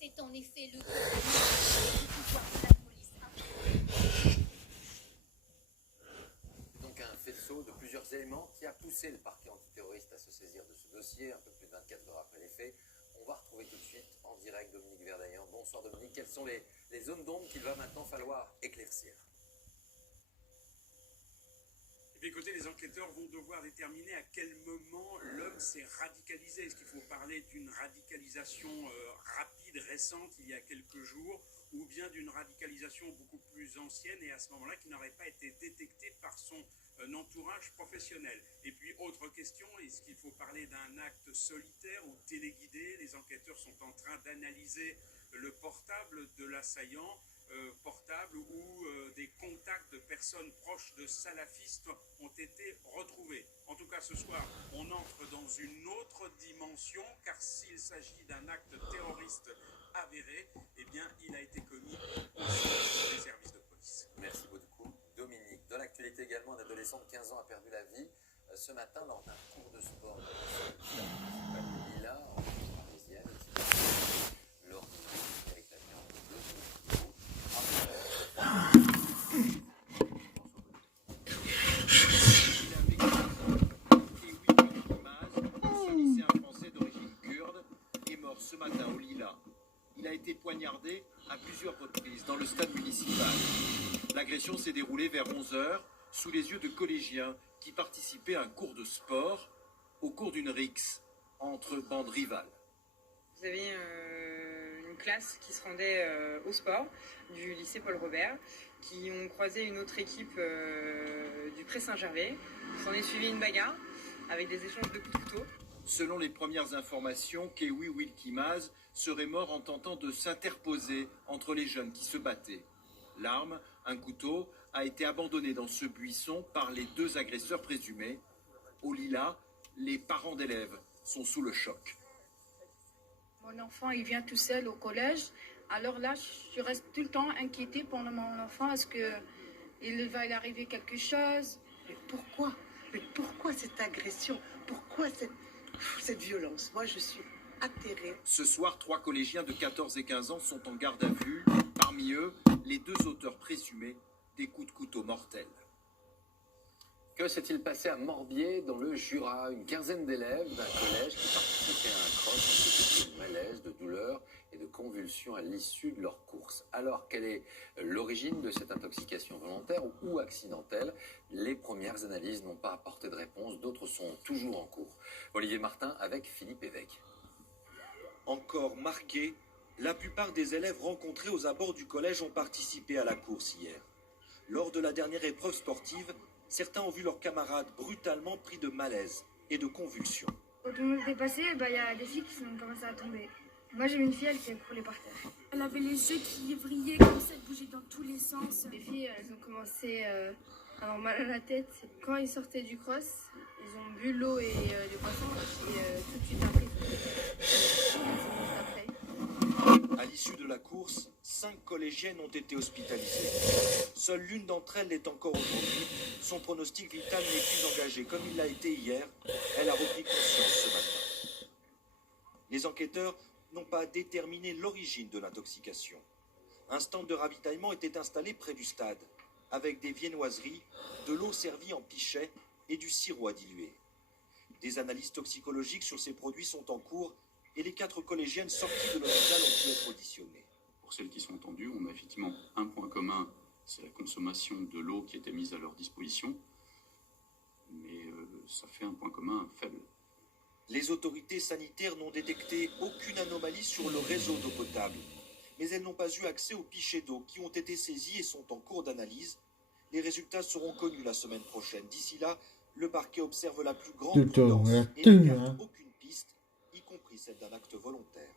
C'est en effet le pouvoir de la police. Donc un faisceau de plusieurs éléments qui a poussé le parquet antiterroriste à se saisir de ce dossier un peu plus de 24 heures après les faits. On va retrouver tout de suite en direct Dominique Verdaillan. Bonsoir Dominique, quelles sont les zones d'ombre qu'il va maintenant falloir éclaircir? Eh bien, écoutez, les enquêteurs vont devoir déterminer à quel moment l'homme s'est radicalisé. Est-ce qu'il faut parler d'une radicalisation rapide, récente, il y a quelques jours, ou bien d'une radicalisation beaucoup plus ancienne et à ce moment-là qui n'aurait pas été détectée par son entourage professionnel? Et puis, autre question, est-ce qu'il faut parler d'un acte solitaire ou téléguidé? Les enquêteurs sont en train d'analyser le portable de l'assaillant. Portable où des contacts de personnes proches de salafistes ont été retrouvés. En tout cas, ce soir, on entre dans une autre dimension, car s'il s'agit d'un acte terroriste avéré, eh bien, il a été commis aussi par les services de police. Merci beaucoup, Dominique. Dans l'actualité également, un adolescent de 15 ans a perdu la vie ce matin lors d'un cours de sport. Il a, en parisienne, lors d'une avec la viande bleu. Ce lycéen français d'origine kurde est mort ce matin au Lila. Il a été poignardé à plusieurs reprises dans le stade municipal. L'agression s'est déroulée vers 11 h sous les yeux de collégiens qui participaient à un cours de sport au cours d'une rixe entre bandes rivales. Vous avez une classe qui se rendait au sport du lycée Paul Robert, qui ont croisé une autre équipe du Pré Saint-Gervais. Il s'en est suivi une bagarre avec des échanges de coups de couteau. Selon les premières informations, Kewi Wilkimaz serait mort en tentant de s'interposer entre les jeunes qui se battaient. L'arme, un couteau, a été abandonné dans ce buisson par les deux agresseurs présumés. Au Lila, les parents d'élèves sont sous le choc. Mon enfant, il vient tout seul au collège. Alors là, je reste tout le temps inquiétée pour mon enfant. Est-ce qu'il va y arriver quelque chose? Mais pourquoi cette agression? Pourquoi cette violence? Moi, je suis atterrée. Ce soir, 3 collégiens de 14 et 15 ans sont en garde à vue. Parmi eux, les 2 auteurs présumés des coups de couteau mortels. Que s'est-il passé à Morbier, dans le Jura? Une quinzaine d'élèves d'un collège qui participaient à un cross ont souffert de malaise, de douleur et de convulsions à l'issue de leur course. Alors, quelle est l'origine de cette intoxication volontaire ou accidentelle? Les premières analyses n'ont pas apporté de réponse, d'autres sont toujours en cours. Olivier Martin avec Philippe Évêque. Encore marqués, la plupart des élèves rencontrés aux abords du collège ont participé à la course hier. Lors de la dernière épreuve sportive, certains ont vu leurs camarades brutalement pris de malaise et de convulsions. Quand on était passé, il y a des filles qui ont commencé à tomber. Moi, j'ai vu une fille, elle s'est écroulée par terre. Elle avait les yeux qui brillaient comme ça, elle bougeait dans tous les sens. Les filles, elles ont commencé à avoir mal à la tête. Quand ils sortaient du cross, ils ont bu l'eau et du poisson et tout de suite après, À l'issue de la course, 5 collégiennes ont été hospitalisées. Seule l'une d'entre elles l'est encore aujourd'hui. Son pronostic vital n'est plus engagé comme il l'a été hier. Elle a repris conscience ce matin. Les enquêteurs n'ont pas déterminé l'origine de l'intoxication. Un stand de ravitaillement était installé près du stade, avec des viennoiseries, de l'eau servie en pichet et du sirop à diluer. Des analyses toxicologiques sur ces produits sont en cours et les 4 collégiennes sorties de l'hôpital ont pu être auditionnées. Pour celles qui sont entendues, on a effectivement un point commun, c'est la consommation de l'eau qui était mise à leur disposition, mais ça fait un point commun faible. Les autorités sanitaires n'ont détecté aucune anomalie sur le réseau d'eau potable, mais elles n'ont pas eu accès aux pichets d'eau qui ont été saisis et sont en cours d'analyse. Les résultats seront connus la semaine prochaine. D'ici là, le parquet observe la plus grande prudence et ne garde aucune piste, y compris celle d'un acte volontaire.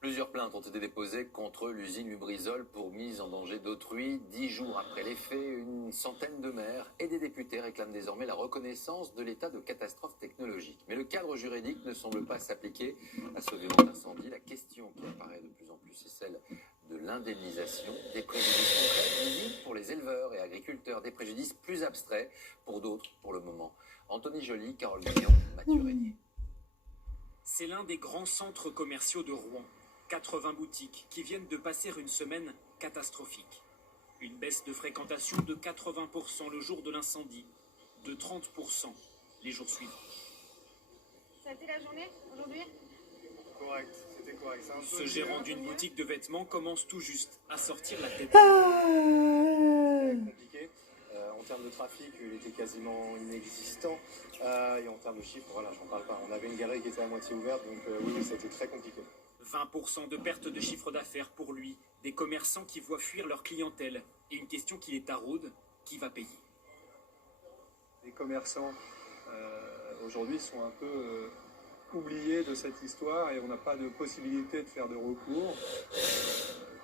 Plusieurs plaintes ont été déposées contre l'usine Lubrizol pour mise en danger d'autrui. 10 jours après les faits, une centaine de maires et des députés réclament désormais la reconnaissance de l'état de catastrophe technologique. Mais le cadre juridique ne semble pas s'appliquer à ce violent incendie. La question qui apparaît de plus en plus est celle de l'indemnisation, des préjudices concrets, visibles pour les éleveurs et agriculteurs, des préjudices plus abstraits pour d'autres pour le moment. Anthony Joly, Carole Guillon, Mathieu Régnier. C'est l'un des grands centres commerciaux de Rouen. 80 boutiques qui viennent de passer une semaine catastrophique. Une baisse de fréquentation de 80% le jour de l'incendie, de 30% les jours suivants. Ça a été la journée aujourd'hui? Correct, c'était correct. Ce gérant d'une boutique de vêtements commence tout juste à sortir la tête. Compliqué. En termes de trafic, il était quasiment inexistant. Et en termes de chiffres, voilà, j'en parle pas. On avait une galerie qui était à moitié ouverte, donc oui, ça a été très compliqué. 20% de perte de chiffre d'affaires pour lui, des commerçants qui voient fuir leur clientèle, et une question qui les taraude, qui va payer? Les commerçants, aujourd'hui, sont un peu oubliés de cette histoire et on n'a pas de possibilité de faire de recours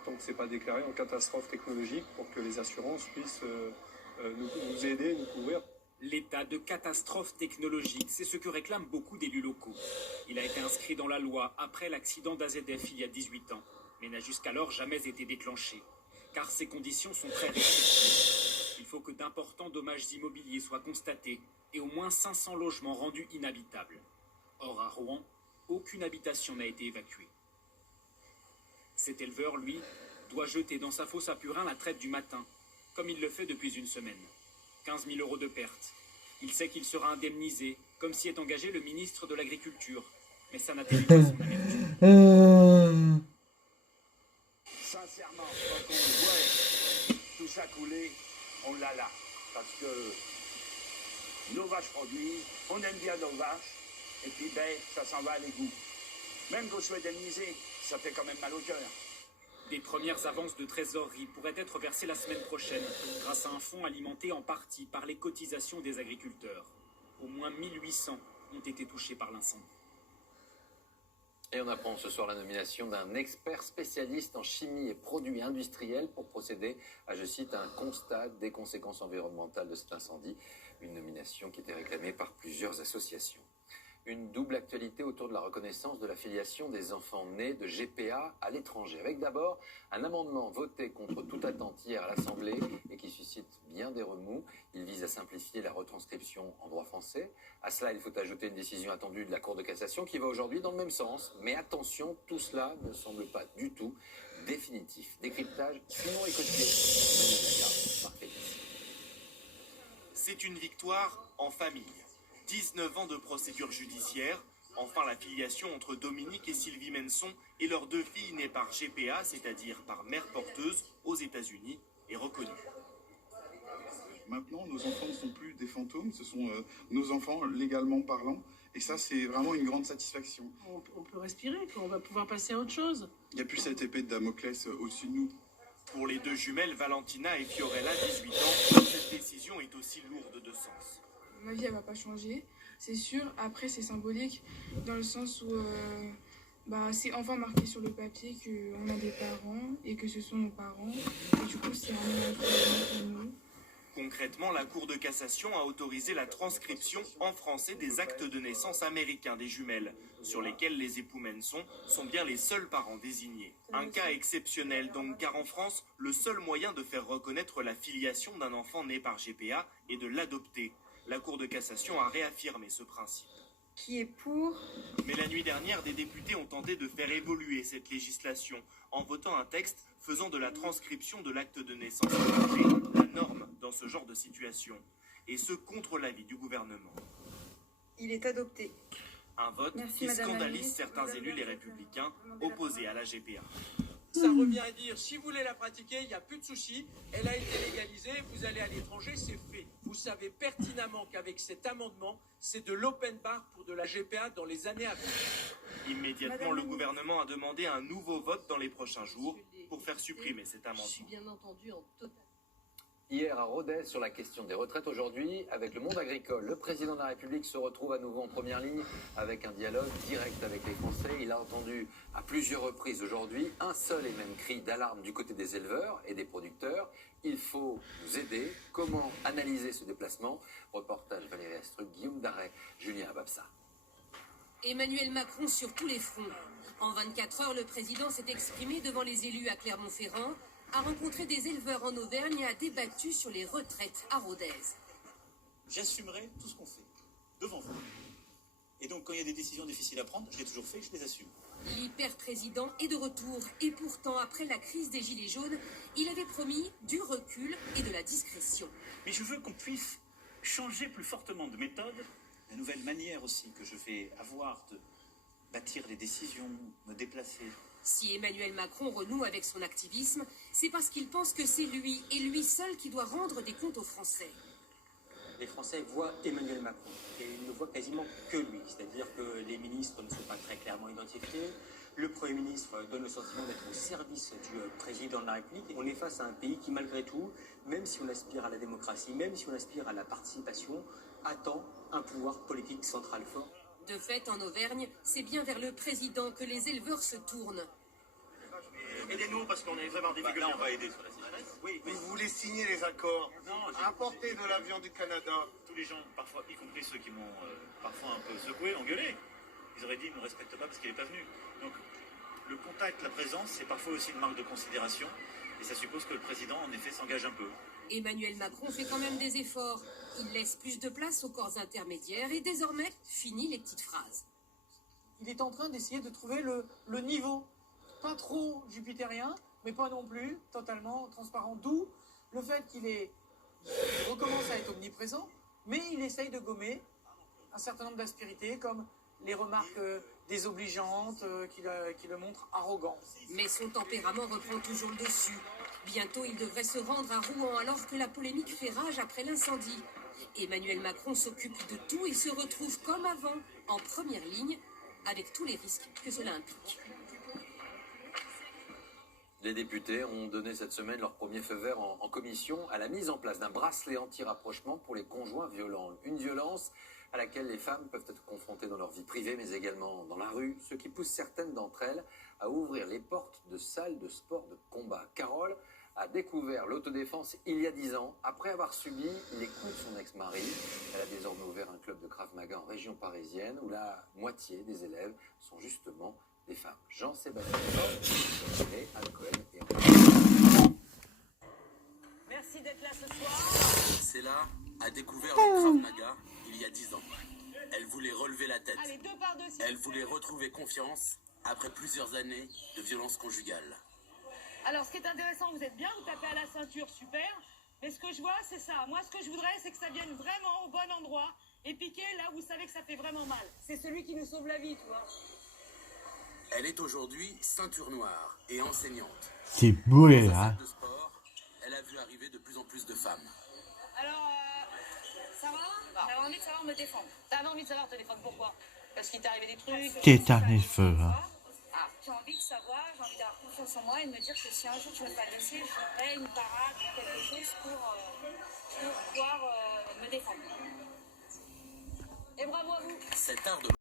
tant que ce n'est pas déclaré en catastrophe technologique pour que les assurances puissent nous aider, nous couvrir. L'état de catastrophe technologique, c'est ce que réclament beaucoup d'élus locaux. Il a été inscrit dans la loi après l'accident d'AZF il y a 18 ans, mais n'a jusqu'alors jamais été déclenché, car ces conditions sont très restrictives. Il faut que d'importants dommages immobiliers soient constatés et au moins 500 logements rendus inhabitables. Or, à Rouen, aucune habitation n'a été évacuée. Cet éleveur, lui, doit jeter dans sa fosse à purin la traite du matin, comme il le fait depuis une semaine. 15 000 € de pertes. Il sait qu'il sera indemnisé, comme s'y est engagé le ministre de l'Agriculture. Mais ça n'atténue pas son amertume. Sincèrement, quand on voit tout ça couler, on l'a là. Parce que nos vaches produisent, on aime bien nos vaches, et puis ben, ça s'en va à l'égout. Même qu'on soit indemnisé, ça fait quand même mal au cœur. Des premières avances de trésorerie pourraient être versées la semaine prochaine, grâce à un fonds alimenté en partie par les cotisations des agriculteurs. Au moins 1800 ont été touchés par l'incendie. Et on apprend ce soir la nomination d'un expert spécialiste en chimie et produits industriels pour procéder à, je cite, un constat des conséquences environnementales de cet incendie. Une nomination qui était réclamée par plusieurs associations. Une double actualité autour de la reconnaissance de la filiation des enfants nés de GPA à l'étranger. Avec d'abord un amendement voté contre toute attente hier à l'Assemblée et qui suscite bien des remous. Il vise à simplifier la retranscription en droit français. À cela, il faut ajouter une décision attendue de la Cour de cassation qui va aujourd'hui dans le même sens. Mais attention, tout cela ne semble pas du tout définitif. Décryptage, Simon Écotier. C'est une victoire en famille. 19 ans de procédure judiciaire, enfin la filiation entre Dominique et Sylvie Menson et leurs 2 filles nées par GPA, c'est-à-dire par mère porteuse, aux États-Unis, est reconnue. Maintenant, nos enfants ne sont plus des fantômes, ce sont nos enfants légalement parlant. Et ça, c'est vraiment une grande satisfaction. On peut respirer, on va pouvoir passer à autre chose. Il n'y a plus cette épée de Damoclès au-dessus de nous. Pour les 2 jumelles, Valentina et Fiorella, 18 ans, cette décision est aussi lourde de sens. Ma vie, elle va pas changer, c'est sûr. Après, c'est symbolique dans le sens où c'est enfin marqué sur le papier qu'on a des parents et que ce sont nos parents. Et du coup, c'est un moment pour nous. Concrètement, la Cour de cassation a autorisé la transcription en français des actes de naissance américains des jumelles, sur lesquels les époux Menson sont bien les seuls parents désignés. Un cas exceptionnel donc, car en France, le seul moyen de faire reconnaître la filiation d'un enfant né par GPA est de l'adopter. La Cour de cassation a réaffirmé ce principe. Qui est pour? Mais la nuit dernière, des députés ont tenté de faire évoluer cette législation en votant un texte faisant de la transcription de l'acte de naissance la norme dans ce genre de situation, et ce contre l'avis du gouvernement. Il est adopté. Un vote qui scandalise certains élus les républicains opposés à la GPA. Ça revient à dire, si vous voulez la pratiquer, il n'y a plus de souci, elle a été légalisée, vous allez à l'étranger, c'est fait. Vous savez pertinemment qu'avec cet amendement, c'est de l'open bar pour de la GPA dans les années à venir. Immédiatement, le gouvernement a demandé un nouveau vote dans les prochains jours pour faire supprimer cet amendement. Je suis bien entendu en total. Hier à Rodez sur la question des retraites, aujourd'hui avec le monde agricole. Le président de la République se retrouve à nouveau en première ligne avec un dialogue direct avec les Français. Il a entendu à plusieurs reprises aujourd'hui un seul et même cri d'alarme du côté des éleveurs et des producteurs. Il faut nous aider. Comment analyser ce déplacement? Reportage Valérie Astruc, Guillaume Darret, Julien Ababsa. Emmanuel Macron sur tous les fronts. En 24 heures, le président s'est exprimé devant les élus à Clermont-Ferrand, a rencontré des éleveurs en Auvergne et a débattu sur les retraites à Rodez. J'assumerai tout ce qu'on fait devant vous. Et donc, quand il y a des décisions difficiles à prendre, je l'ai toujours fait, je les assume. L'hyper-président est de retour. Et pourtant, après la crise des Gilets jaunes, il avait promis du recul et de la discrétion. Mais je veux qu'on puisse changer plus fortement de méthode. La nouvelle manière aussi que je vais avoir de bâtir les décisions, me déplacer. Si Emmanuel Macron renoue avec son activisme, c'est parce qu'il pense que c'est lui et lui seul qui doit rendre des comptes aux Français. Les Français voient Emmanuel Macron et ils ne voient quasiment que lui. C'est-à-dire que les ministres ne sont pas très clairement identifiés. Le Premier ministre donne le sentiment d'être au service du président de la République. On est face à un pays qui, malgré tout, même si on aspire à la démocratie, même si on aspire à la participation, attend un pouvoir politique central fort. De fait, en Auvergne, c'est bien vers le président que les éleveurs se tournent. Aidez-nous parce qu'on est vraiment difficultés. Là, on va aider sur la sécheresse. Oui, Vous voulez signer les accords, importer de la viande du Canada. Tous les gens, parfois, y compris ceux qui m'ont parfois un peu secoué, engueulé, ils auraient dit il ne me respecte pas parce qu'il n'est pas venu. Donc le contact, la présence, c'est parfois aussi une marque de considération et ça suppose que le président, en effet, s'engage un peu. Emmanuel Macron fait quand même des efforts. Il laisse plus de place aux corps intermédiaires et désormais finit les petites phrases. Il est en train d'essayer de trouver le niveau. Pas trop jupitérien, mais pas non plus totalement transparent. D'où le fait qu'il recommence à être omniprésent, mais il essaye de gommer un certain nombre d'aspérités, comme les remarques désobligeantes qui le montrent arrogant. Mais son tempérament reprend toujours le dessus. Bientôt, il devrait se rendre à Rouen alors que la polémique fait rage après l'incendie. Emmanuel Macron s'occupe de tout et se retrouve comme avant, en première ligne, avec tous les risques que cela implique. Les députés ont donné cette semaine leur premier feu vert en commission à la mise en place d'un bracelet anti-rapprochement pour les conjoints violents. Une violence à laquelle les femmes peuvent être confrontées dans leur vie privée, mais également dans la rue, ce qui pousse certaines d'entre elles à ouvrir les portes de salles de sport de combat. Carole a découvert l'autodéfense il y a 10 ans, après avoir subi les coups de son ex-mari. Elle a désormais ouvert un club de Krav Maga en région parisienne, où la moitié des élèves sont justement des femmes. Jean-Sébastien et Anne Cohen et Merci d'être là ce soir. Cella a découvert le Krav Maga il y a 10 ans. Elle voulait relever la tête. Allez, 2 par 2. Elle voulait retrouver confiance après plusieurs années de violence conjugale. Alors, ce qui est intéressant, vous êtes bien, vous tapez à la ceinture, super. Mais ce que je vois, c'est ça. Moi, ce que je voudrais, c'est que ça vienne vraiment au bon endroit et piquer là où vous savez que ça fait vraiment mal. C'est celui qui nous sauve la vie, tu vois. Elle est aujourd'hui ceinture noire et enseignante. C'est beau, Dans sa là. salle de sport, elle a vu arriver de plus en plus de femmes. Alors, ça va? J'avais envie de savoir me défendre. T'avais envie de savoir te défendre, pourquoi? Parce qu'il t'est arrivé des trucs. C'est un effort. Hein. Ah, j'ai envie de savoir, j'ai envie d'avoir confiance en moi et de me dire que si un jour tu ne veux pas le laisser, je ferai une parade ou quelque chose pour pouvoir me défendre. Et bravo à vous. Cet art de